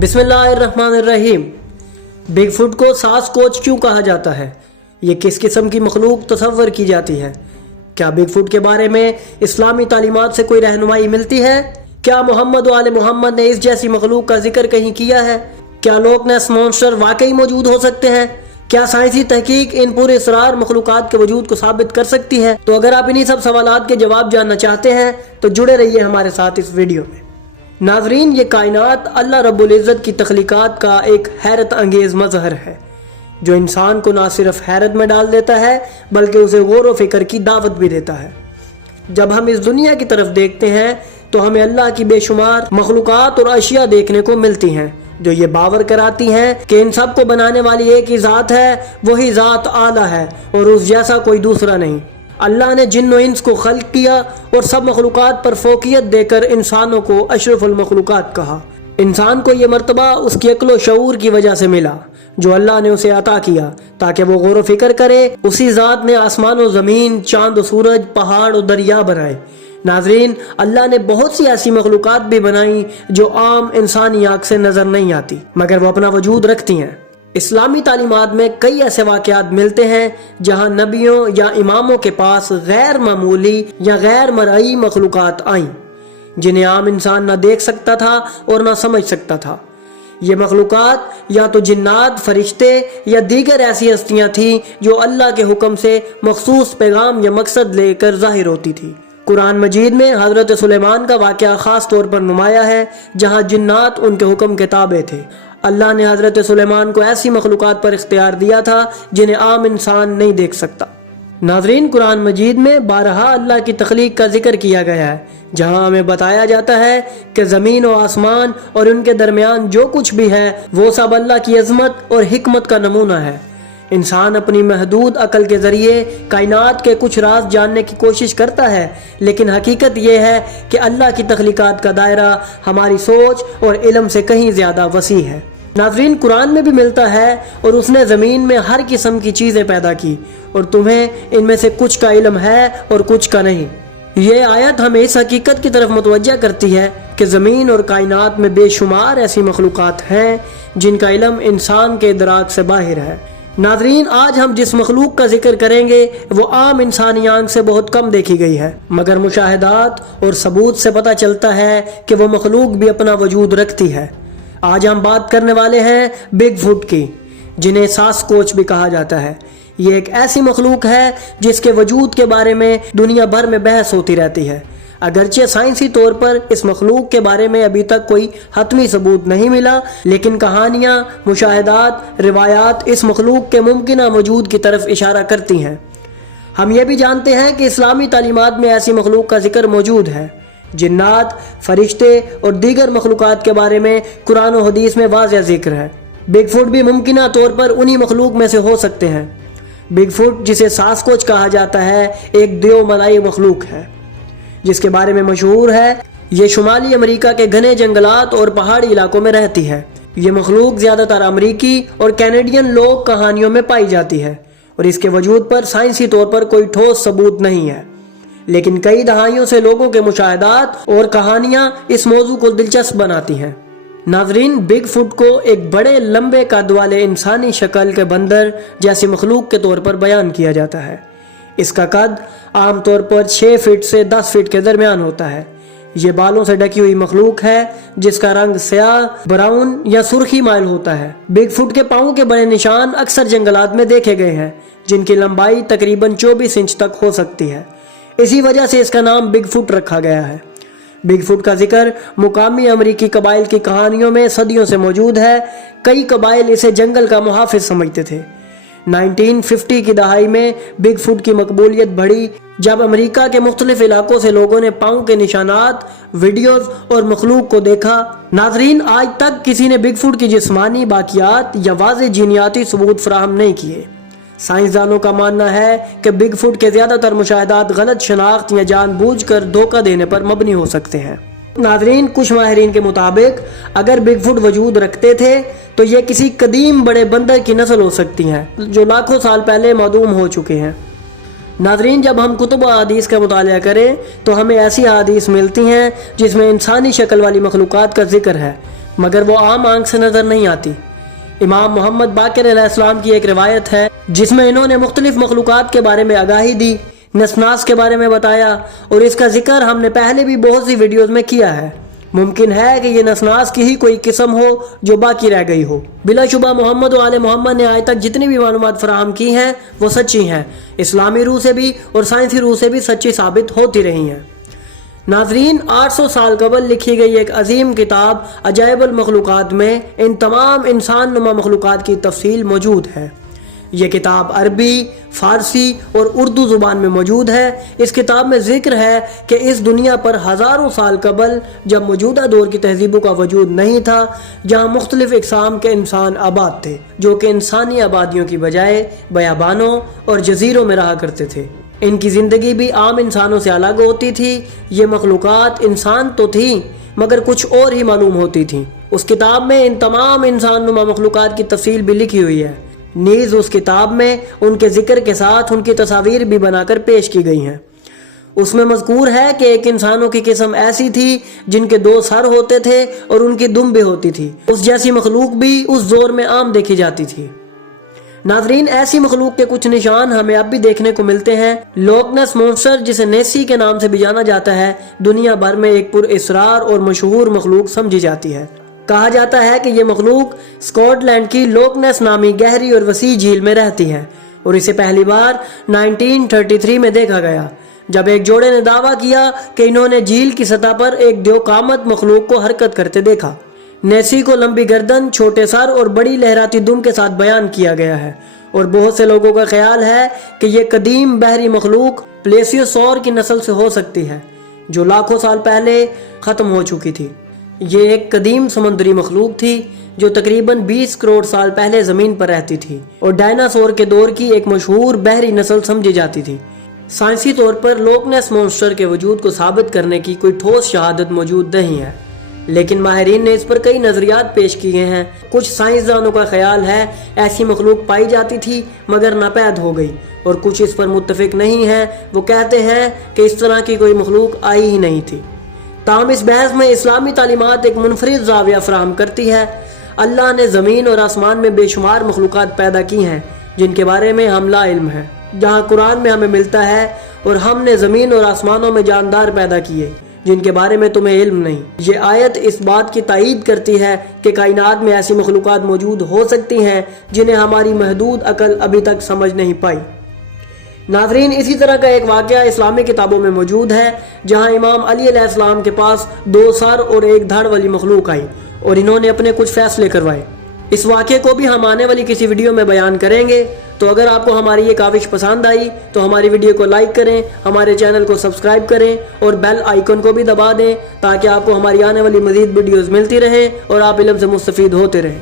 बिस्मिल्लाहिर्रहमानिर्रहीम। Big foot को सास्कोच क्यों कहा जाता है? ये किस किस्म की मखलूक तस्वर की जाती है? क्या बिग फुट के बारे में इस्लामी तालीमात से कोई रहनुमाई मिलती है? क्या मोहम्मद व आले मोहम्मद ने इस जैसी मखलूक का जिक्र कहीं किया है? क्या लोक नेस मॉन्स्टर वाकई मौजूद हो सकते हैं? क्या साइंसी तहकीक इन पूरे इसरार मखलूकात के वजूद को साबित कर सकती है? तो अगर आप इन्हीं सब सवालात के जवाब जानना चाहते हैं तो जुड़े रहिए हमारे साथ इस वीडियो में। नाजरीन, ये कायनात अल्लाह रब्बुल इज़्ज़त की तख्लीकात का एक हैरत अंगेज़ मज़हर है जो इंसान को ना सिर्फ हैरत में डाल देता है बल्कि उसे गौर व फिक्र की दावत भी देता है। जब हम इस दुनिया की तरफ देखते हैं तो हमें अल्लाह की बेशुमार मखलूकात और अशिया देखने को मिलती हैं जो ये बावर कराती हैं कि इन सब को बनाने वाली एक ही ज़ात है, वही ज़ात आला है और उस जैसा कोई दूसरा नहीं। अल्लाह ने जिन्न और इंस को खल्क किया और सब मखलूकात पर फोकियत देकर इंसानों को अशरफुल मखलूकात कहा। इंसान को ये मर्तबा उसकी अक्ल व शऊर की वजह से मिला जो अल्लाह ने उसे अता किया ताकि वो गौर व फिक्र करे। उसी ज़ात ने आसमान व ज़मीन, चांद व सूरज, पहाड़ और दरिया बनाए। नाजरीन, अल्लाह ने बहुत सी ऐसी मखलूकात भी बनाई जो आम इंसानी आँख से नजर नहीं आती मगर वो अपना वजूद रखती हैं। इस्लामी तालीमात में कई ऐसे वाक़यात मिलते हैं जहाँ नबियों या इमामों के पास गैर मामूली या गैर मरई मखलूकात आईं जिन्हें आम इंसान न देख सकता था और न समझ सकता था। ये मखलूकात या तो जिन्नात, फरिश्ते या दीगर ऐसी हस्तियाँ थीं जो अल्लाह के हुक्म से मखसूस पैगाम या मकसद लेकर ज़ाहिर होती थी। कुरान मजीद में हज़रत सुलेमान का वाक़या ख़ास तौर पर नुमाया है जहाँ जिन्नात उनके हुक्म के ताबे थे। अल्लाह ने हज़रत सुलेमान को ऐसी मखलूकात पर इख्तियार दिया था जिन्हें आम इंसान नहीं देख सकता। नाज़रीन, कुरान मजीद में बारहा अल्लाह की तख्लीक का जिक्र किया गया है जहाँ हमें बताया जाता है कि ज़मीन और आसमान और उनके दरमियान जो कुछ भी है वो सब अल्लाह की अज़मत और हिकमत का नमूना है। इंसान अपनी महदूद अकल के ज़रिए कायनात के कुछ राज जानने की कोशिश करता है लेकिन हकीकत यह है कि अल्लाह की तख्लीकात का दायरा हमारी सोच और इल्म से कहीं ज़्यादा वसी है। नाज़रीन, कुरान में भी मिलता है और उसने ज़मीन में हर किस्म की चीज़ें पैदा की और तुम्हें इनमें से कुछ का इल्म है और कुछ का नहीं। ये आयत हमें इस हकीकत की तरफ मुतवज्जा करती है कि ज़मीन और कायनात में बेशुमार ऐसी मखलूकात हैं जिनका इल्म इंसान के इदराक से बाहिर है। नाज़रीन, आज हम जिस मखलूक का जिक्र करेंगे वो आम इंसानी आँख से बहुत कम देखी गई है मगर मुशाहिदात और सबूत से पता चलता है कि वो मखलूक भी अपना वजूद रखती है। आज हम बात करने वाले हैं बिग फुट की, जिन्हें सास्कोच भी कहा जाता है। ये एक ऐसी मखलूक है जिसके वजूद के बारे में दुनिया भर में बहस होती रहती है। अगरचे साइंसी तौर पर इस मखलूक के बारे में अभी तक कोई हतमी सबूत नहीं मिला लेकिन कहानियाँ, मुशाहिदात, रिवायात इस मखलूक के मुमकिन वजूद की तरफ इशारा करती हैं। हम ये भी जानते हैं कि इस्लामी तालीमात में ऐसी मखलूक का जिक्र मौजूद है। जिन्नात, फरिश्ते और दीगर मखलूकात के बारे में कुरान और हदीस में वाज़ेह जिक्र है। बिग फुट भी मुमकिन तौर पर उन्हीं मखलूक में से हो सकते हैं। बिग फुट, जिसे सास्कोच कहा जाता है, एक देवमलाई मखलूक है जिसके बारे में मशहूर है ये शुमाली अमेरिका के घने जंगलात और पहाड़ी इलाकों में रहती है। ये मखलूक ज़्यादातर अमरीकी और कैनेडियन लोक कहानियों में पाई जाती है और इसके वजूद पर साइंसी तौर पर कोई ठोस सबूत नहीं है लेकिन कई दहाइयों से लोगों के मुशाहिदात और कहानियां इस मौजू को दिलचस्प बनाती हैं। नाजरीन, बिग फुट को एक बड़े लंबे कद वाले इंसानी शक्ल के बंदर जैसी मखलूक के तौर पर बयान किया जाता है। इसका कद आमतौर पर 6 फीट से 10 फीट के दरमियान होता है। ये बालों से ढकी हुई मखलूक है जिसका रंग स्याह, ब्राउन या सुर्खी माइल होता है। बिग फुट के पाँव के बड़े निशान अक्सर जंगलात में देखे गए हैं जिनकी लंबाई तकरीबन 24 इंच तक हो सकती है। इसी वजह से इसका नाम बिग फुट रखा गया है। बिग फुट का जिक्र मुकामी अमरीकी कबाइल की कहानियों में सदियों से मौजूद है। कई कबाइल इसे जंगल का मुहाफिज समझते थे। 1950 की दहाई में बिग फुट की मकबूलियत बढ़ी जब अमेरिका के मुख्तलिफ इलाकों से लोगों ने पाँव के निशानात, वीडियोज और मखलूक को देखा। नाजरीन, आज तक किसी ने बिग फुट की जिस्मानी बाकियात या वाज़ेह जीनियाती सबूत फराहम नहीं किए। साइंसदानों का मानना है कि बिग फुट के ज़्यादातर मुशाहिदात गलत शनाख्त या जानबूझकर धोखा देने पर मबनी हो सकते हैं। नाजरीन, कुछ माहिरीन के मुताबिक अगर बिग फुट वजूद रखते थे तो ये किसी कदीम बड़े बंदर की नस्ल हो सकती हैं जो लाखों साल पहले मौदूम हो चुके हैं। नाजरीन, जब हम कुतुब हदीस का मुतालिया करें तो हमें ऐसी हदीस मिलती हैं जिसमें इंसानी शक्ल वाली मखलूक़ात का जिक्र है مگر وہ عام آنکھ سے نظر نہیں آتی۔ امام محمد باقر علیہ السلام کی ایک روایت ہے جس میں انہوں نے مختلف مخلوقات کے بارے میں آگاہی دی، نسناس کے بارے میں بتایا، اور اس کا ذکر ہم نے پہلے بھی بہت سی ویڈیوز میں کیا ہے۔ ممکن ہے کہ یہ نسناس کی ہی کوئی قسم ہو جو باقی رہ گئی ہو۔ بلا شبہ محمد و آل محمد نے آج تک جتنی بھی معلومات فراہم کی ہیں وہ سچی ہیں، اسلامی روح سے بھی اور سائنسی روح سے بھی سچی ثابت ہوتی رہی ہیں۔ ناظرین، 800 سال قبل لکھی گئی ایک عظیم کتاب عجائب المخلوقات میں ان تمام انسان نما مخلوقات کی تفصیل موجود ہے۔ یہ کتاب عربی، فارسی اور اردو زبان میں موجود ہے۔ اس کتاب میں ذکر ہے کہ اس دنیا پر ہزاروں سال قبل جب موجودہ دور کی تہذیبوں کا وجود نہیں تھا، جہاں مختلف اقسام کے انسان آباد تھے جو کہ انسانی آبادیوں کی بجائے بیابانوں اور جزیروں میں رہا کرتے تھے۔ ان کی زندگی بھی عام انسانوں سے الگ ہوتی تھی۔ یہ مخلوقات انسان تو تھیں مگر کچھ اور ہی معلوم ہوتی تھیں۔ اس کتاب میں ان تمام انسان نما مخلوقات کی تفصیل بھی لکھی ہوئی ہے، نیز اس کتاب میں ان کے ذکر کے ساتھ ان کی تصاویر بھی بنا کر پیش کی گئی ہیں۔ اس میں مذکور ہے کہ ایک انسانوں کی قسم ایسی تھی جن کے 2 سر ہوتے تھے اور ان کی دم بھی ہوتی تھی۔ اس جیسی مخلوق بھی اس دور میں عام دیکھی جاتی تھی۔ ناظرین، ایسی مخلوق کے کچھ نشان ہمیں اب بھی دیکھنے کو ملتے ہیں۔ لوک نیس مونسٹر، جسے نیسی کے نام سے بھی جانا جاتا ہے، دنیا بھر میں ایک پر اسرار اور مشہور مخلوق سمجھی جاتی ہے۔ کہا جاتا ہے کہ یہ مخلوق اسکاٹ لینڈ کی لوک نیس نامی گہری اور وسیع جھیل میں رہتی ہے اور اسے پہلی بار 1933 میں دیکھا گیا جب ایک جوڑے نے دعویٰ کیا کہ انہوں نے جھیل کی سطح پر ایک دیوقامت مخلوق کو حرکت کرتے دیکھا۔ نیسی کو لمبی گردن، چھوٹے سر اور بڑی لہراتی دم کے ساتھ بیان کیا گیا ہے، اور بہت سے لوگوں کا خیال ہے کہ یہ قدیم بحری مخلوق پلیسیوسور کی نسل سے ہو سکتی ہے جو لاکھوں سال پہلے ختم ہو چکی تھی۔ یہ ایک قدیم سمندری مخلوق تھی جو تقریباً 20 کروڑ سال پہلے زمین پر رہتی تھی اور ڈائناسور کے دور کی ایک مشہور بحری نسل سمجھی جاتی تھی۔ سائنسی طور پر لوک نیس مونسٹر کے وجود کو ثابت کرنے کی کوئی ٹھوس شہادت موجود نہیں ہے، لیکن ماہرین نے اس پر کئی نظریات پیش کیے ہیں۔ کچھ سائنسدانوں کا خیال ہے ایسی مخلوق پائی جاتی تھی مگر ناپید ہو گئی، اور کچھ اس پر متفق نہیں ہیں۔ وہ کہتے ہیں کہ اس طرح کی کوئی مخلوق آئی ہی نہیں تھی۔ تاہم اس بحث میں اسلامی تعلیمات ایک منفرد زاویہ فراہم کرتی ہے۔ اللہ نے زمین اور آسمان میں بے شمار مخلوقات پیدا کی ہیں جن کے بارے میں ہم لا علم ہیں، جہاں قرآن میں ہمیں ملتا ہے اور ہم نے زمین اور آسمانوں میں جاندار پیدا کیے جن کے بارے میں تمہیں علم نہیں۔ یہ آیت اس بات کی تائید کرتی ہے کہ کائنات میں ایسی مخلوقات موجود ہو سکتی ہیں جنہیں ہماری محدود عقل ابھی تک سمجھ نہیں پائی۔ ناظرین، اسی طرح کا ایک واقعہ اسلامی کتابوں میں موجود ہے جہاں امام علی علیہ السلام کے پاس 2 سر اور 1 دھڑ والی مخلوق آئی اور انہوں نے اپنے کچھ فیصلے کروائے۔ اس واقعے کو بھی ہم آنے والی کسی ویڈیو میں بیان کریں گے۔ تو اگر آپ کو ہماری یہ کاوش پسند آئی تو ہماری ویڈیو کو لائک کریں، ہمارے چینل کو سبسکرائب کریں اور بیل آئیکن کو بھی دبا دیں تاکہ آپ کو ہماری آنے والی مزید ویڈیوز ملتی رہیں اور آپ علم سے مستفید ہوتے رہیں۔